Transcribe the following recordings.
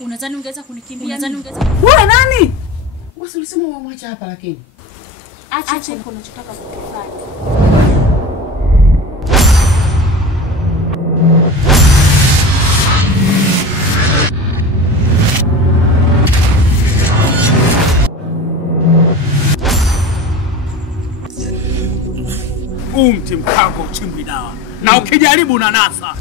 Unadhani ungeweza kunikimbia? Wewe nani? Wewe ulisema umwacha hapa lakini. Acha unachotaka kufanya. Mti mpango uchimbi dawa. Na ukijaribu na nasa.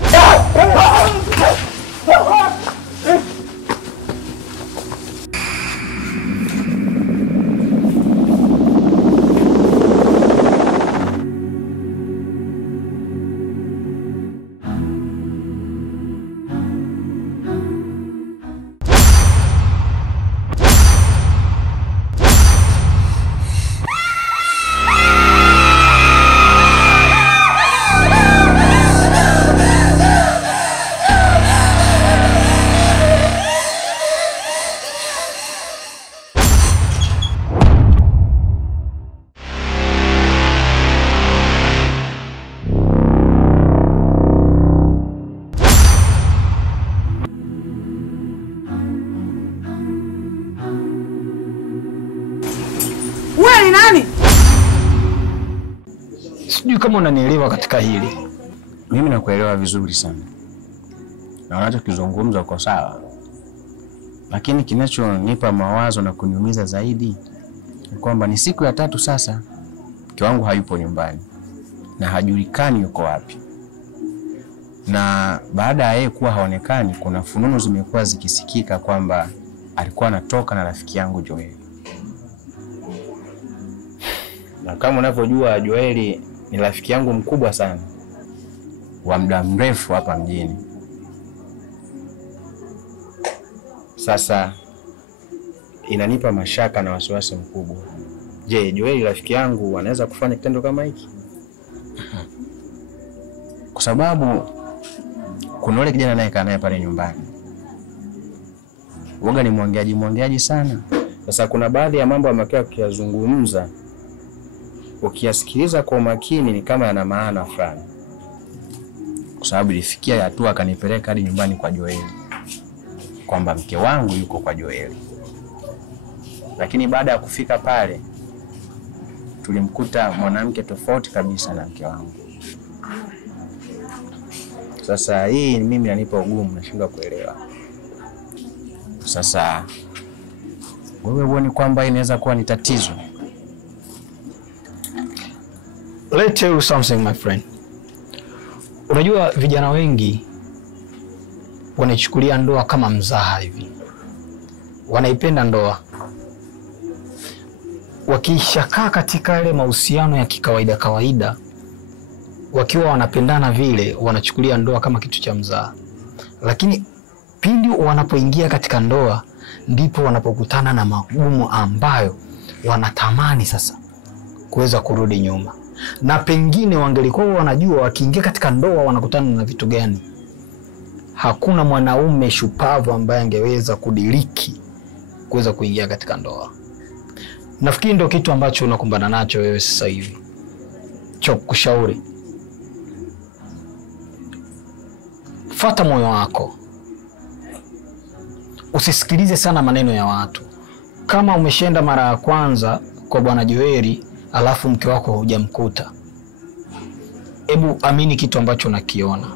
Sijui kama unanielewa katika hili. Mimi nakuelewa vizuri sana. Na unachokizungumza uko sawa. Lakini kinachonipa mawazo na kuniumiza zaidi ni kwamba ni siku ya 3 sasa mke wangu hayupo nyumbani na hajulikani yuko wapi. Na baada ya yeye kuwa haonekani, kuna fununu zimekuwa zikisikika kwamba alikuwa anatoka na rafiki yangu Joeli. Na kama unavyojua Joeli ni rafiki yangu mkubwa sana wa muda mrefu hapa mjini. Sasa inanipa mashaka na wasiwasi mkubwa. Je, Joeli rafiki yangu anaweza kufanya kitendo kama hiki? Kwa sababu kuna yule kijana naye kaa naye pale nyumbani. Woga ni mwongeaji sana. Sasa kuna baadhi ya mambo amekuwa akiyazungumza, ukiyasikiliza kwa makini ni kama yana maana fulani. Kwa sababu ilifikia hatua akanipeleka hadi nyumbani kwa Joeli, kwamba mke wangu yuko kwa Joeli. Lakini baada ya kufika pale tulimkuta mwanamke tofauti kabisa na mke wangu. Sasa hii mimi inanipa ugumu, nashindwa kuelewa. Sasa wewe uone kwamba inaweza kuwa ni tatizo? Let me tell you something, my friend. Unajua vijana wengi wanachukulia ndoa kama mzaha hivi. Wanaipenda ndoa. Wakishakaa katika ile mahusiano ya kawaida, wakiwa wanapendana vile, wanachukulia ndoa kama kitu cha mzaha. Lakini pindi wanapoingia katika ndoa ndipo wanapokutana na magumu ambayo wanatamani sasa kuweza kurudi nyuma. Na pengine wangelikuwa wanajua wakiingia katika ndoa wanakutana na vitu gani, hakuna mwanaume shupavu ambaye angeweza kudiriki kuweza kuingia katika ndoa. Nafikiri ndio kitu ambacho unakumbana nacho wewe sasa hivi. Kushauri, fuata moyo wako. Usisikilize sana maneno ya watu. Kama umeshaenda mara ya kwanza kwa bwana Joeli alafu mke wako hujamkuta, hebu amini kitu ambacho unakiona.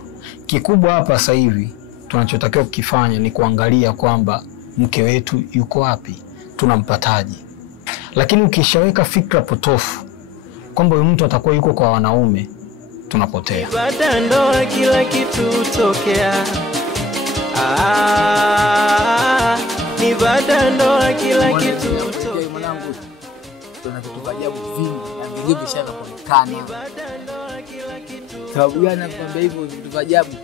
Kikubwa hapa sasa hivi tunachotakiwa kukifanya ni kuangalia kwamba mke wetu yuko wapi, tunampataje. Lakini ukishaweka fikra potofu kwamba huyu mtu atakuwa yuko kwa wanaume, tunapotea. Baada ndoa kila kitu hutokea. Ni baada ndoa kila kitu hutokea. Mwanangu, tunatoka ajabu vingi na vingi vishaonekana. Sababu gani nakwambia hivyo vitu vya ajabu?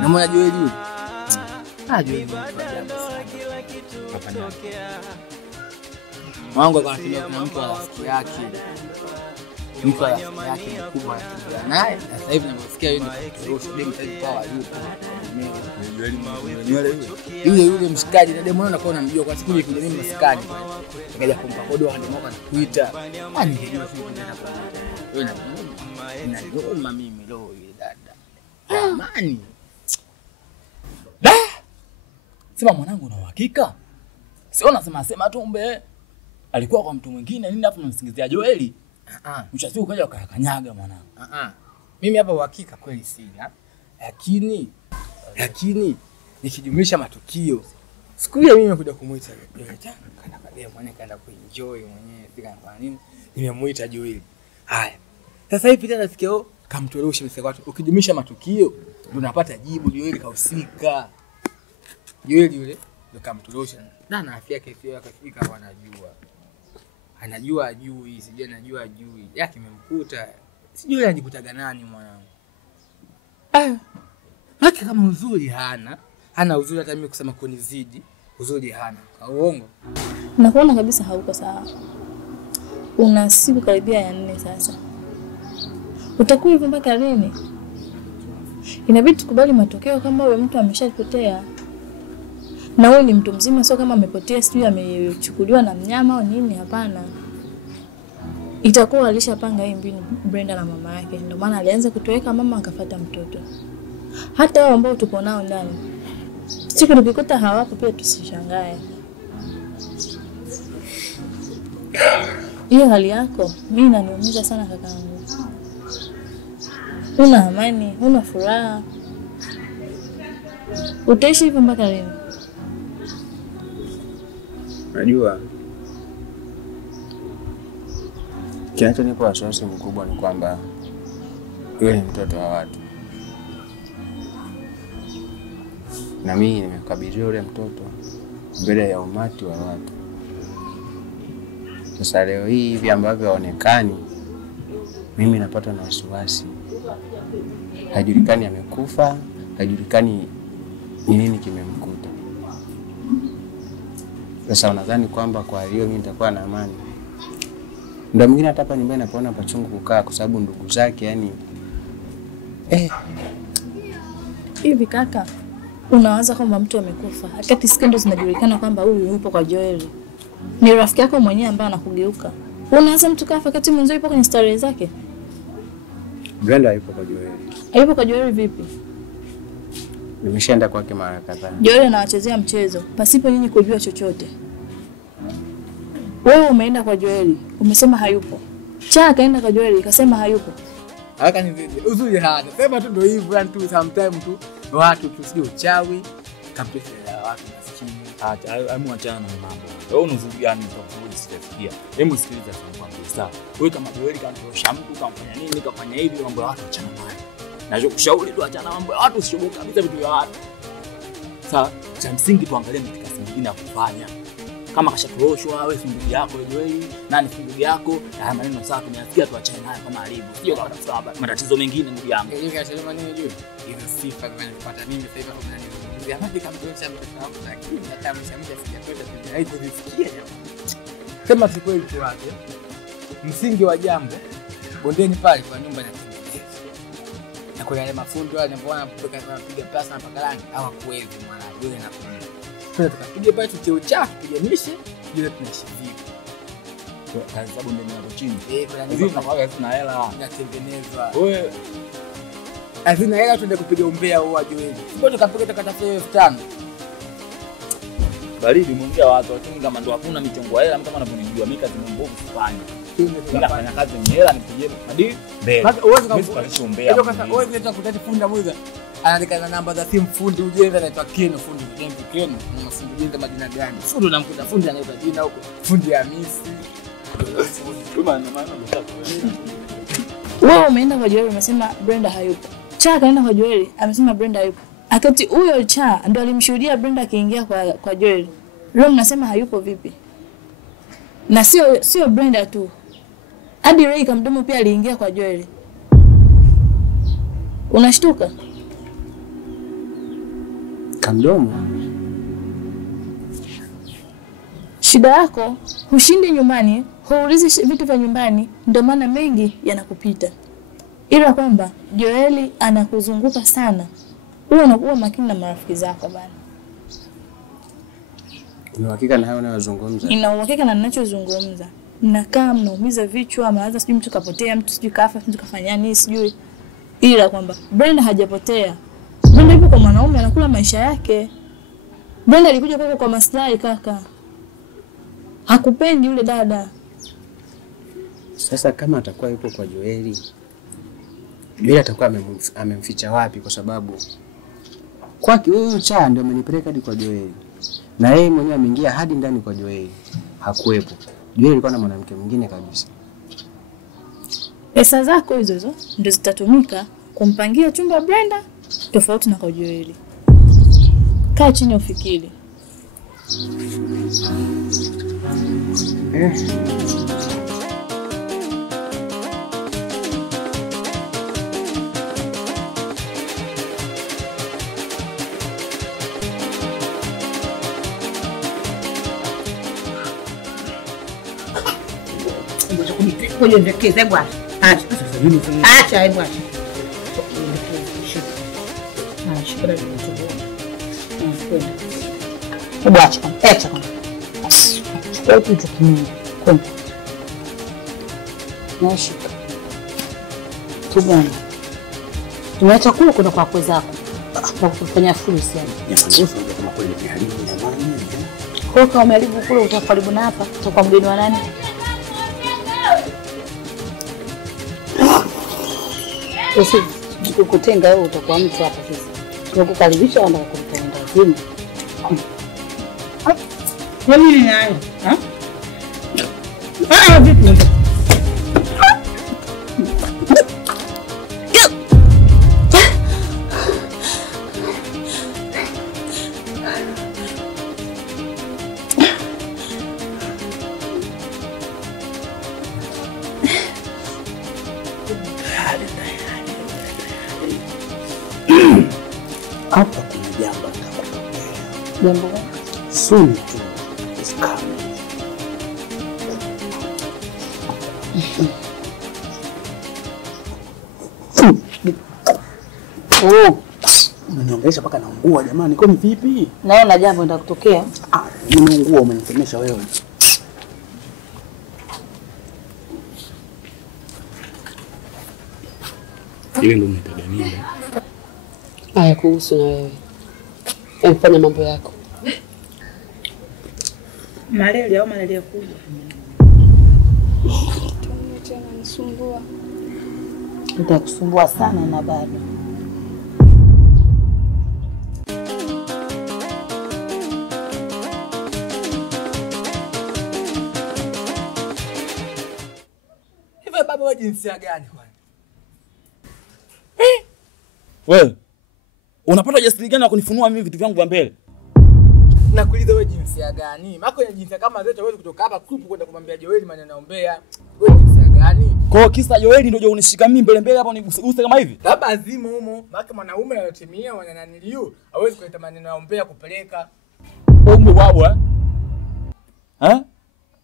Na mwana Joeli yule. Joeli vitu vya ajabu sana. Mwanangu akanasema kuna mtu wa rafiki yake. Mtu wa rafiki yake mkubwa anatembea naye. Sasa hivi nafikia yeye ndio demu sasa kwa yupo. Yule mshikaji na demu anakuwa anamjua kwa siku ile kule mimi mshikaji. Akaja kumpa kodi wa demu akakuita. Ningejua siku ile nakwambia. Wewe na ngoma mimi leo ile dada. Amani. Sema mwanangu una uhakika? Sio nasema tu mbe alikuwa kwa mtu mwingine nini hapo mnamsingizia Joeli? Mshasiku ukaja ukakanyaga mwanangu. Mimi hapa uhakika kweli sina. Lakini nikijumlisha matukio. Siku ile mimi kuja kumuita Joeli. Kana baadaye mwenyewe kaenda kuenjoy mwenyewe fika kwa nini? Nimemuita Joeli. Haya. Sasa hivi tena nasikia kamtorosha mseko watu. Ukijumlisha matukio ndio unapata jibu Joeli kahusika. Joeli yule ndio kamtorosha. Na afya yake sio akafika kwa anajua ajui, sijui anajua ajui. Yake imemkuta. Sijui anajikutaga nani mwanangu. Haki kama uzuri hana uzuri hata mimi kusema kunizidi, uzuri hana. Uongo. Nakuona kabisa hauko sawa. Una siku karibia ya 4 sasa. Utakuwa hivyo mpaka lini? Inabidi tukubali matokeo kama wewe mtu ameshapotea. Na wewe ni mtu mzima, sio kama amepotea sijui amechukuliwa na mnyama au nini, hapana. Itakuwa alishapanga hii mbinu Brenda na mama yake. Ndio maana alianza kutoweka mama akafuata mtoto. Hata wao ambao tuko nao ndani. Siku tukikuta hawapo pia tusishangae. Hiyo hali yako mimi inaniumiza sana kakaangu. Una amani, una furaha. Utaishi hivyo mpaka lini? Najua kinachonipa wasiwasi mkubwa ni kwamba wewe ni mtoto wa watu. Na mimi nimekabidhiwa yule mtoto mbele ya umati wa watu. Sasa leo hii hivi ambavyo haonekani, mimi napata na wasiwasi. Hajulikani amekufa, hajulikani ni nini kimemkuta. Sasa unadhani kwamba kwa hiyo mimi nitakuwa na amani? Ndio mwingine hata hapa nyumbani napoona pachungu kukaa kwa sababu ndugu zake yani Hivi kaka, unawaza kwamba mtu amekufa wakati skendo zinajulikana kwamba huyu yupo kwa Joeli? Ni rafiki yako mwenyewe ambaye anakugeuka. Unaanza mtu kafa wakati mwenzo yupo kwenye starehe zake? Brenda yupo kwa Joeli. Yupo kwa Joeli vipi? Nimeshaenda kwake mara kadhaa. Joeli anawachezea mchezo pasipo nyinyi kujua chochote. Wewe umeenda kwa Joeli, umesema hayupo. Cha kaenda kwa Joeli, kasema hayupo. Haka ni vipi? Uzuri hana. Sema tu ndio hivyo yani tu sometimes tu watu tusije uchawi kabisa watu maskini. Acha amwachana na mambo. Wewe unazuri yani utakuwa sikia. Hebu sikiliza kwa sawa. Wewe kama Joeli kantorosha mtu kamfanya nini kafanya hivi mambo ya watu achana nayo. Nachokushauri tu achana mambo ya watu usishoboka kabisa vitu vya watu. Sawa? Cha msingi tuangalie mikakati mingine ya kufanya. Kama kashatoroshwa wewe ndugu yako Joeli, nani ndugu yako, haya maneno sawa tunayasikia tuachane nayo kama alivyo. Sio kama sawa matatizo mengine ndugu yangu. Yeye kasema nini juu? Hizo sifa zinapata mimi sasa hivi kwa nani? Ndio kama ndio chama changu lakini hata mshamja sijapata haiko kufikia jamani. Sema tu kweli tu wake. Msingi wa jambo bondeni pale kwa nyumba na na kuna yale mafundo wale mbona piga pesa na pakalani hawakuwezi mwana yule na kuna tukapiga pale tuteo chatu tujanishe ile tunaishi vipi Kwa sababu ndio ninapo chini. kuna Hivi tunakuwa tuna hela. inatengenezwa Wewe hazina hela tuende kupiga umbea huo wa Joeli. Sio tukapiga takatafuta 5,000. baridi mwingia watu lakini kama ndo hakuna michongo hela kama anavyonijua mimi kazi mbovu kufanya. Ninafanya kazi yenye hela nipigie hadi mbele. Hata uweze kupalisha umbea. Ndio kasa wewe unataka kutati funda mwiza. Anaandika na namba za simu fundi ujenzi anaitwa Keno fundi ujenzi Keno. Na fundi ujenzi majina gani? Fundi unamkuta fundi anaitwa jina huko. Fundi Hamisi. Kama na maana Wewe umeenda kwa Joeli umesema Brenda hayupo. Cha kaenda kwa Joeli amesema Brenda hayupo. Akati huyo Cha ndo alimshuhudia Brenda akiingia kwa Joeli. Leo mnasema hayupo vipi? Na sio Brenda tu. Hadi Ray Kamdomo pia aliingia kwa Joeli. Unashtuka? Kamdomo? Shida yako hushindi nyumbani, huulizi vitu vya nyumbani, ndio maana mengi yanakupita. Ila kwamba Joeli anakuzunguka sana. Wewe unakuwa makini na marafiki zako bana. Una uhakika na hayo unayozungumza? Nina uhakika na ninachozungumza. Mnakaa mnaumiza vichwa, mnaanza sijui mtu kapotea, mtu sijui kafa, mtu kafanya nini sijui. Ila kwamba Brenda hajapotea. Brenda yupo kwa mwanaume anakula maisha yake. Brenda alikuja kwako kwa maslahi kaka. Hakupendi yule dada. Sasa kama atakuwa yupo kwa Joeli, Joeli atakuwa amemficha wapi? Kwa sababu kwake huyu Cha ndio amenipeleka hadi kwa Joeli. Na yeye mwenyewe ameingia hadi ndani kwa Joeli. Hakuepo. Joeli alikuwa na mwanamke mwingine kabisa. Pesa zako hizo ndio zitatumika kumpangia chumba Brenda tofauti na kwa Joeli. Kaa chini ufikiri. Ngoja ndekeze bwana. Acha. Acha bwana. Shukran kwa bwacha. Acha kwa. Chukua kitu kingine. Kwenda. Nashika. Tubana. Tumeacha kula kuna kwa kwa zako. Kwa kufanya fursa yani. Ndio kama kweli ni haribu jamani. Kwa kama umeharibu kule utafaribu na hapa kutoka mgeni wa nani? Sisi kukutenga wewe utakuwa mtu hapa sisi. Tunakukaribisha wanda kukutenga zimu. Kwa nini nayo? Vipi? Hapa kuna jambo litakotokea. Jambo gani? Soon is coming. Unaniongelesha mpaka naungua jamani, kwa vipi? Naona jambo linataka kutokea. Nimeungua, umenisemesha wewe. Ile ndio mnataka nini? Haya kuhusu na wewe. Fanya mambo yako. Malaria au malaria kubwa. Tena nisumbua. Nitakusumbua sana na bado. Hivi baba wa jinsia gani kwani? Wewe unapata ujasiri gani wa kunifunua mimi vitu vyangu vya mbele? Nakuuliza wewe jinsia gani? Mako ya jinsia kama zote wewe kutoka hapa kupu kwenda kumwambia Joeli maneno naombea. Wewe jinsia gani? Kwa kisa Joeli ndio unishika mimi mbele hapo uniguse kama hivi? Baba azima humo. Mako mwanaume anatimia wananiliu. Hawezi kuleta maneno naombea kupeleka. Wewe baba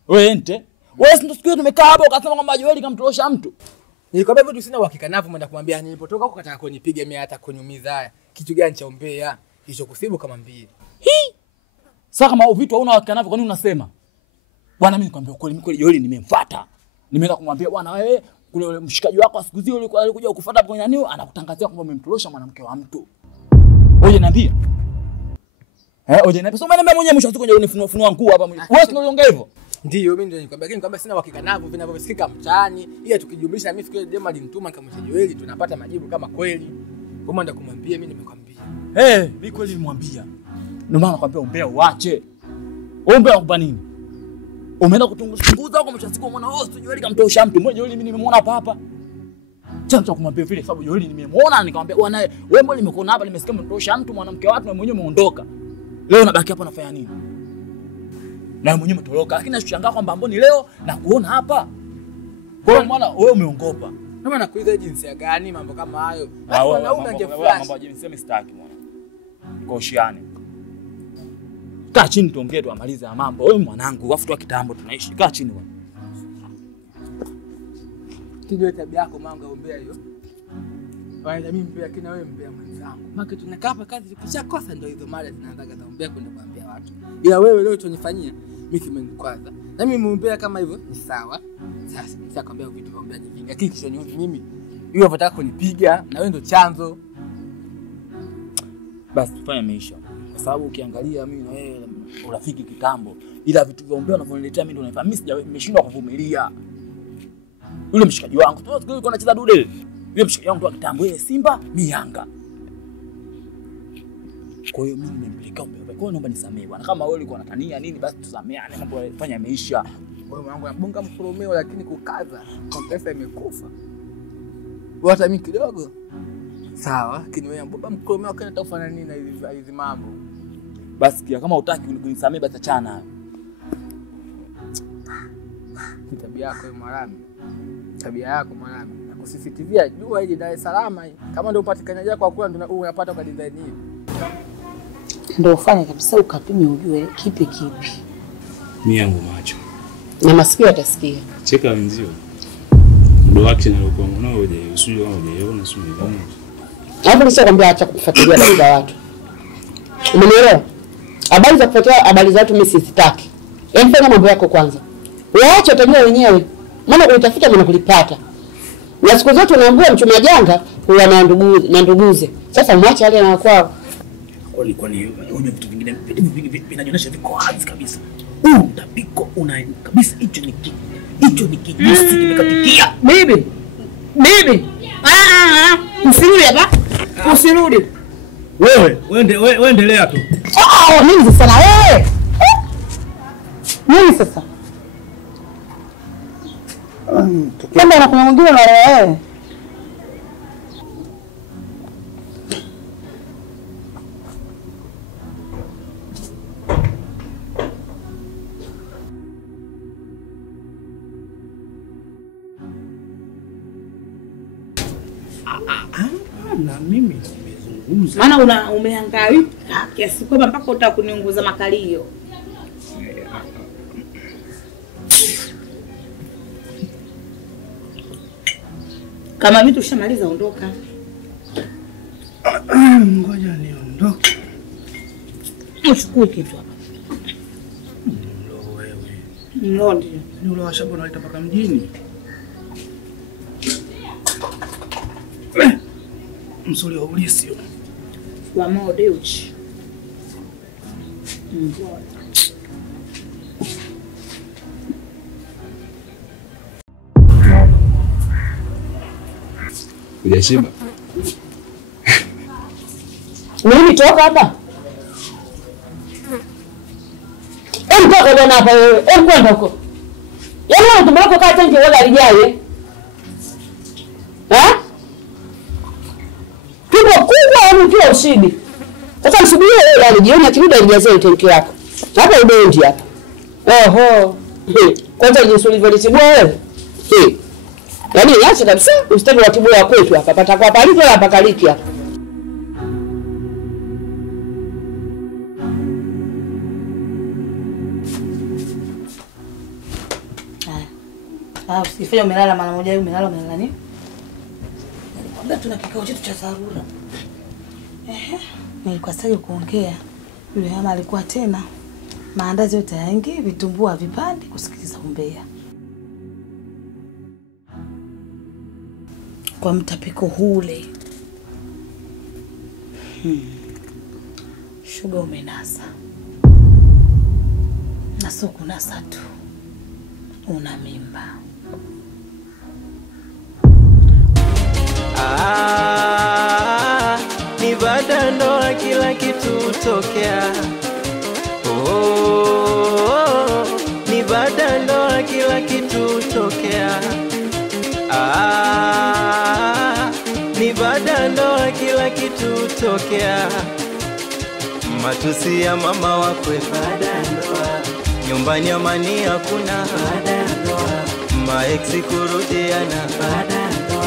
wewe ente. Wewe ndio siku tumekaa hapa ukasema kwamba Joeli kamtorosha mtu. Nilikwambia vitu sina uhakika navyo mwenda kumwambia nilipotoka huko kataka kunipiga mimi hata kuniumiza haya. Kitu gani cha umbea? Hicho kusibu kama mbili. Sasa kama vitu hauna uhakika navyo kwa nini unasema? Bwana mimi nikwambia kweli Joeli nimemfuata. Nimeenda kumwambia bwana wewe kule mshikaji wako siku zile alikuja kukufuata hapo kwenye nani anakutangazia kwamba umemtorosha mwanamke wa mtu. Wewe niambia. Oje niambia sio mimi mwenyewe mwisho siku nje funua nguu hapa. Wewe unaongea hivyo? Ndio mimi ndio nikwambia lakini kwamba sina uhakika navyo vinavyosikika mtaani. Ila tukijumlisha mimi siku ile demo alinituma kama Joeli tunapata majibu kama kweli. Kama ndio kumwambia mimi nimekwambia. Mimi kweli nimwambia. Ndio maana nakwambia umbea uache. Umbea unakupa nini? Umeenda kutunguza huko mwisho siku umeona wewe Joeli kamtosha mtu. Mmoja Joeli mimi nimemuona hapa. Chanzo kumwambia vile sababu Joeli nimemuona nikamwambia bwana wewe mbona nimekuona hapa nimesikia mtosha mtu mwanamke watu na mwenyewe umeondoka. Leo unabaki hapa unafanya nini? Na mwenyewe umetoroka lakini nashangaa kwamba mbona leo na kuona hapa. Kwa hiyo mwana wewe umeongopa. Kama nakuuliza jinsia gani mambo kama hayo. Wanaume angeflash. Mambo ya jinsia mistaki mwana. Koshiane. Kaa chini tuongee tuamalize mambo. Wewe mwanangu wafu tu kitambo tunaishi. Kaa chini bwana. Kijua tabia yako manga umbea hiyo. Waenda mimi mbea kina wewe mbea mwenzangu. Maki tunakaa hapa kazi tukishakosa ndio hizo mada zinaanza kuombea kwenda kuambia watu. Ila wewe leo utonifanyia mimi kimenikwaza. Na mimi muombea kama hivyo ni sawa. Sasa nitakwambia vitu vya umbea nyingi. Lakini kisha nioni mimi hiyo unataka kunipiga na wewe ndio chanzo. Basi tufanye maisha. Kwa sababu ukiangalia mimi na wewe urafiki kitambo, ila vitu vya umbea unavyoniletea mimi ndio nafahamu. Mimi nimeshindwa kuvumilia. Yule mshikaji wangu tu alikuwa anacheza dude. Yule mshikaji wangu tu kitambo yeye Simba, mimi Yanga. Kwa hiyo mimi nimempeleka umbea. Kwa hiyo naomba nisamee bwana. Kama wewe ulikuwa unatania nini basi tusameane, mambo yafanya yameisha. Wewe mwanangu anabonga mkoromeo lakini kukaza kwa pesa imekufa. Hata mimi kidogo. Sawa, lakini wewe mbona mkoromeo kana tafanya nini na hizi mambo? Basi kia kama hutaki kunisamee basi achana. Tabia yako Marami. Tabia yako Marami. Nakusisitizia jua hili Dar es Salaam hii. Kama ndio upatikanaje kwa kula ndio unapata kwa design hii. Ndio ufanye kabisa ukapime ujue kipi. Mimi yangu macho. Na masikio atasikia. Cheka wenzio. Ndio wake na kwa mwanao hoje, usije wao hoje, usije wao. Hapo nishakwambia acha kufuatilia habari za watu. Umenielewa? Habari za kufuatilia habari za watu mimi sitaki. Fanya mambo yako kwanza. Waache utajua wenyewe. Maana kulitafuta maana kulipata. Na siku zote unaambiwa mchuma janga huwa na nduguze. Sasa mwache wale na kwao. Kwa ni unyo vitu vingine vinaonyesha viko wazi kabisa. Tapiko una kabisa hicho ni kijusi kimekatikia. Bibi. Usirudi hapa. Usirudi. Wewe endelea tu. Nini sasa na wewe? Nini sasa? Kama unakuwa mwingine na wewe. Na mimi nimezungumza. Maana umehangaika kiasi kwamba mpaka utakuniunguza makalio. Kama vitu ushamaliza ondoka. Ngoja niondoke. Uchukue kitu hapa. Mlo wewe. Mlo ndio. Ni ule washabu unaleta paka mjini. Msuli wa ulisi. Wa modeuchi. Hujashiba? Mimi toka hapa. Toka bwana hapa wewe. Kwenda huko. Yaani tumbo lako kaa tenge wala alijaye. Tumbo kubwa au pia ushidi. Sasa msubiri wewe alijiona kirudi alijaze tenki yako. Hapa udondi hapa. Oho. Kwanza jinsi ulivyolitibua wewe. Yaani acha kabisa usitaki watibua kwetu hapa. Pata kwa paliki wala pakaliki hapa. Usifanye umelala mara moja hiyo umelala nini? Nilikwambia tuna kikao chetu cha dharura. Nilikuwa sitaki kuongea. Yule mama alikuwa tena maandazi yote yaingi, vitumbua vipande kusikiliza umbea. Kwa mtapiko hule. Shuga umenasa. Na sio kunasa tu. Una mimba. Ni baada ndoa kila kitu hutokea. Ni baada ndoa kila kitu hutokea. Ni baada ndoa kila kitu hutokea. Matusi ya mama wakwe baada ndoa. Nyumbani amani hakuna baada ndoa. Maeksi kurudiana baada ndoa.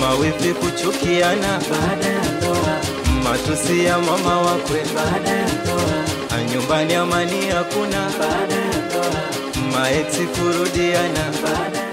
Mawifi kuchukiana baada ndoa. Matusi ya mama wakwe baada ndoa. Nyumbani amani hakuna baada ndoa. Maeksi kurudiana baada